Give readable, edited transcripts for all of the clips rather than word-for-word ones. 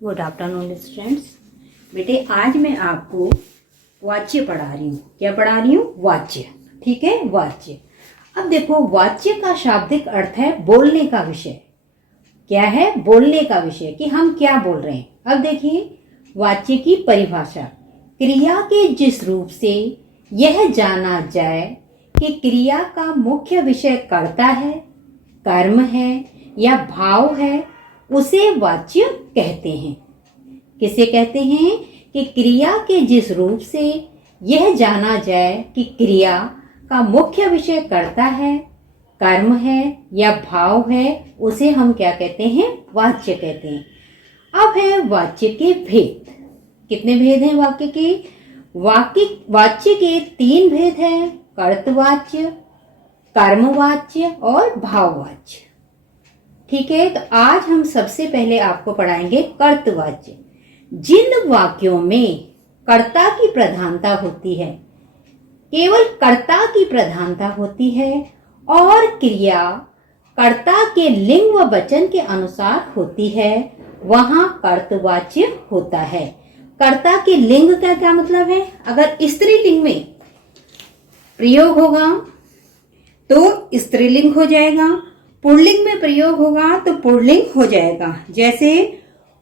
Good afternoon students. बेटे आज मैं आपको वाच्य पढ़ा रही हूँ। क्या पढ़ा रही हूँ? वाच्य। ठीक है, वाच्य। अब देखो, वाच्य का शाब्दिक अर्थ है बोलने का विषय। क्या है? बोलने का विषय, कि हम क्या बोल रहे हैं। अब देखिए वाच्य की परिभाषा, क्रिया के जिस रूप से यह जाना जाए कि क्रिया का मुख्य विषय कर्ता है, कर्म है या भाव है, उसे वाच्य कहते हैं। किसे कहते हैं? कि क्रिया के जिस रूप से यह जाना जाए कि क्रिया का मुख्य विषय कर्ता है, कर्म है या भाव है, उसे हम क्या कहते हैं? वाच्य कहते हैं। अब है वाच्य के भेद। कितने भेद हैं वाक्य के? वाच्य के 3 भेद हैं: कर्तवाच्य, कर्मवाच्य और भाववाच्य। ठीक है, तो आज हम सबसे पहले आपको पढ़ाएंगे कर्तवाच्य। जिन वाक्यों में कर्ता की प्रधानता होती है, केवल कर्ता की प्रधानता होती है और क्रिया कर्ता के लिंग व वचन के अनुसार होती है, वहां कर्तवाच्य होता है। कर्ता के लिंग का क्या मतलब है? अगर स्त्रीलिंग में प्रयोग होगा तो स्त्रीलिंग हो जाएगा, पुल्लिंग में प्रयोग होगा तो पुल्लिंग हो जाएगा। जैसे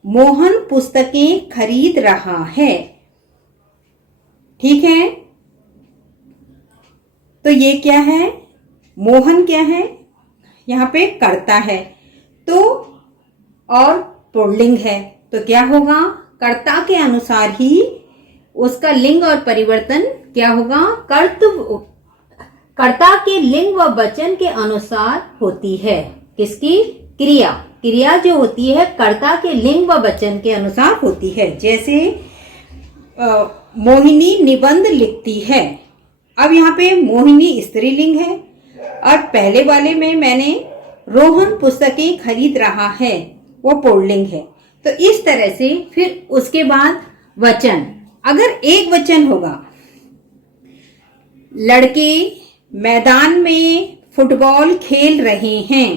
मोहन पुस्तकें खरीद रहा है। ठीक है, तो ये क्या है? मोहन क्या है? यहाँ पे कर्ता है तो, और पुल्लिंग है तो क्या होगा? कर्ता के अनुसार ही उसका लिंग और परिवर्तन क्या होगा? कर्ता के लिंग व वचन के अनुसार होती है। किसकी? क्रिया। क्रिया जो होती है कर्ता के लिंग व वचन के अनुसार होती है। जैसे मोहिनी निबंध लिखती है। अब यहाँ पे मोहिनी स्त्रीलिंग है और पहले वाले में मैंने रोहन पुस्तकें खरीद रहा है, वो पुल्लिंग है। तो इस तरह से फिर उसके बाद वचन, अगर एक वचन होगा, लड़के मैदान में फुटबॉल खेल रहे हैं,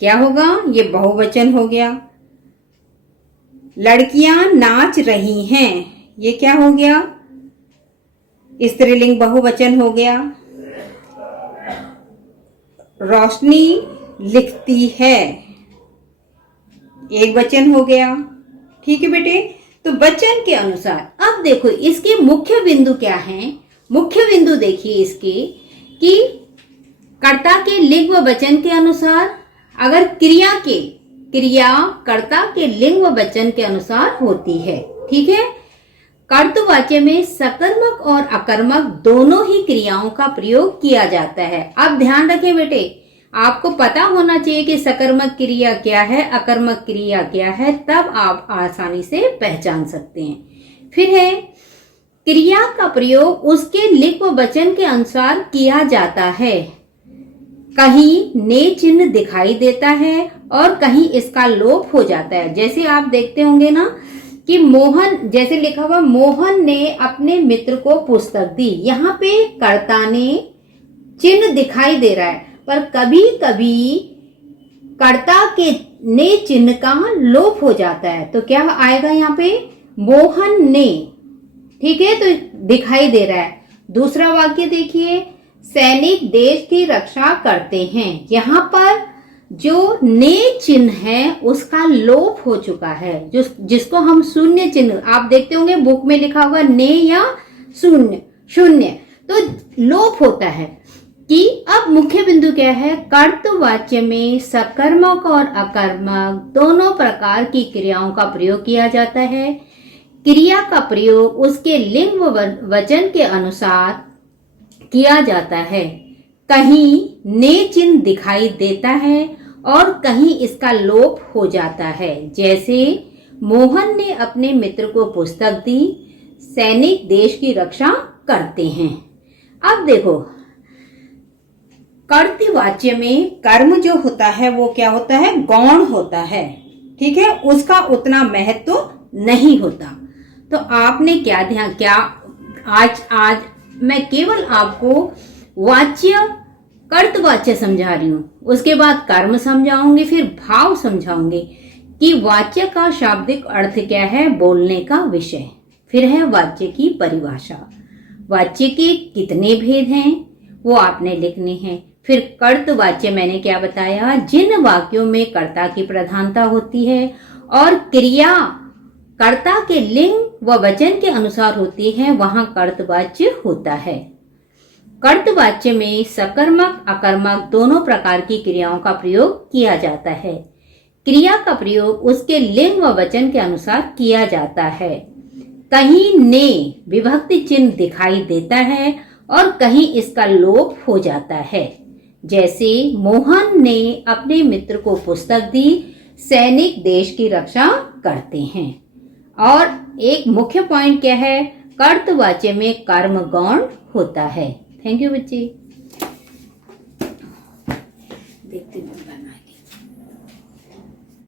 क्या होगा? ये बहुवचन हो गया। लड़कियां नाच रही हैं, ये क्या हो गया? स्त्रीलिंग बहुवचन हो गया। रोशनी लिखती है, एक वचन हो गया। ठीक है बेटे, तो वचन के अनुसार। अब देखो इसके मुख्य बिंदु क्या हैं? मुख्य बिंदु देखिए इसके, कि कर्ता के लिंग व वचन के अनुसार, अगर क्रिया कर्ता के लिंग व वचन के अनुसार होती है। ठीक है, कर्तवाच्य में सकर्मक और अकर्मक दोनों ही क्रियाओं का प्रयोग किया जाता है। अब ध्यान रखें बेटे, आपको पता होना चाहिए कि सकर्मक क्रिया क्या है, अकर्मक क्रिया क्या है, तब आप आसानी से पहचान सकते हैं। फिर है क्रिया का प्रयोग उसके लिंग व वचन के अनुसार किया जाता है। कहीं ने चिन्ह दिखाई देता है और कहीं इसका लोप हो जाता है। जैसे आप देखते होंगे ना कि मोहन, जैसे लिखा हुआ मोहन ने अपने मित्र को पुस्तक दी, यहाँ पे कर्ता ने चिन्ह दिखाई दे रहा है, पर कभी कभी कर्ता के ने चिन्ह का लोप हो जाता है, तो क्या आएगा यहाँ पे? मोहन ने। ठीक है, तो दिखाई दे रहा है। दूसरा वाक्य देखिए, सैनिक देश की रक्षा करते हैं। यहाँ पर जो ने चिन्ह है उसका लोप हो चुका है, जिसको हम शून्य चिन्ह, आप देखते होंगे बुक में लिखा होगा ने या शून्य, तो लोप होता है। कि अब मुख्य बिंदु क्या है? कर्तवाच्य में सकर्मक और अकर्मक दोनों प्रकार की क्रियाओं का प्रयोग किया जाता है। क्रिया का प्रयोग उसके लिंग व वचन के अनुसार किया जाता है। कहीं ने चिन्ह दिखाई देता है और कहीं इसका लोप हो जाता है। जैसे मोहन ने अपने मित्र को पुस्तक दी, सैनिक देश की रक्षा करते हैं। अब देखो, कर्तवाच्य में कर्म जो होता है वो क्या होता है? गौण होता है। ठीक है, उसका उतना महत्व नहीं होता। तो आपने क्या आज मैं केवल आपको वाच्य कर्तवाच्य समझा रही हूँ, उसके बाद कर्म समझाऊंगी, फिर भाव समझाऊंगी कि वाच्य का शाब्दिक अर्थ क्या है, बोलने का विषय। फिर है वाच्य की परिभाषा, वाच्य के कितने भेद हैं वो आपने लिखने हैं। फिर कर्त वाच्य मैंने क्या बताया, जिन वाक्यों में कर्ता की प्रधानता होती है और क्रिया कर्ता के लिंग व वचन के अनुसार होती है वहां कर्तवाच्य होता है। कर्तवाच्य में सकर्मक अकर्मक दोनों प्रकार की क्रियाओं का प्रयोग किया जाता है। क्रिया का प्रयोग उसके लिंग व वचन के अनुसार किया जाता है। कहीं ने विभक्ति चिन्ह दिखाई देता है और कहीं इसका लोप हो जाता है। जैसे मोहन ने अपने मित्र को पुस्तक दी, सैनिक देश की रक्षा करते हैं। और एक मुख्य पॉइंट क्या है, कर्तवाच्य में कर्म गौण होता है। थैंक यू बच्चे। देखते हैं।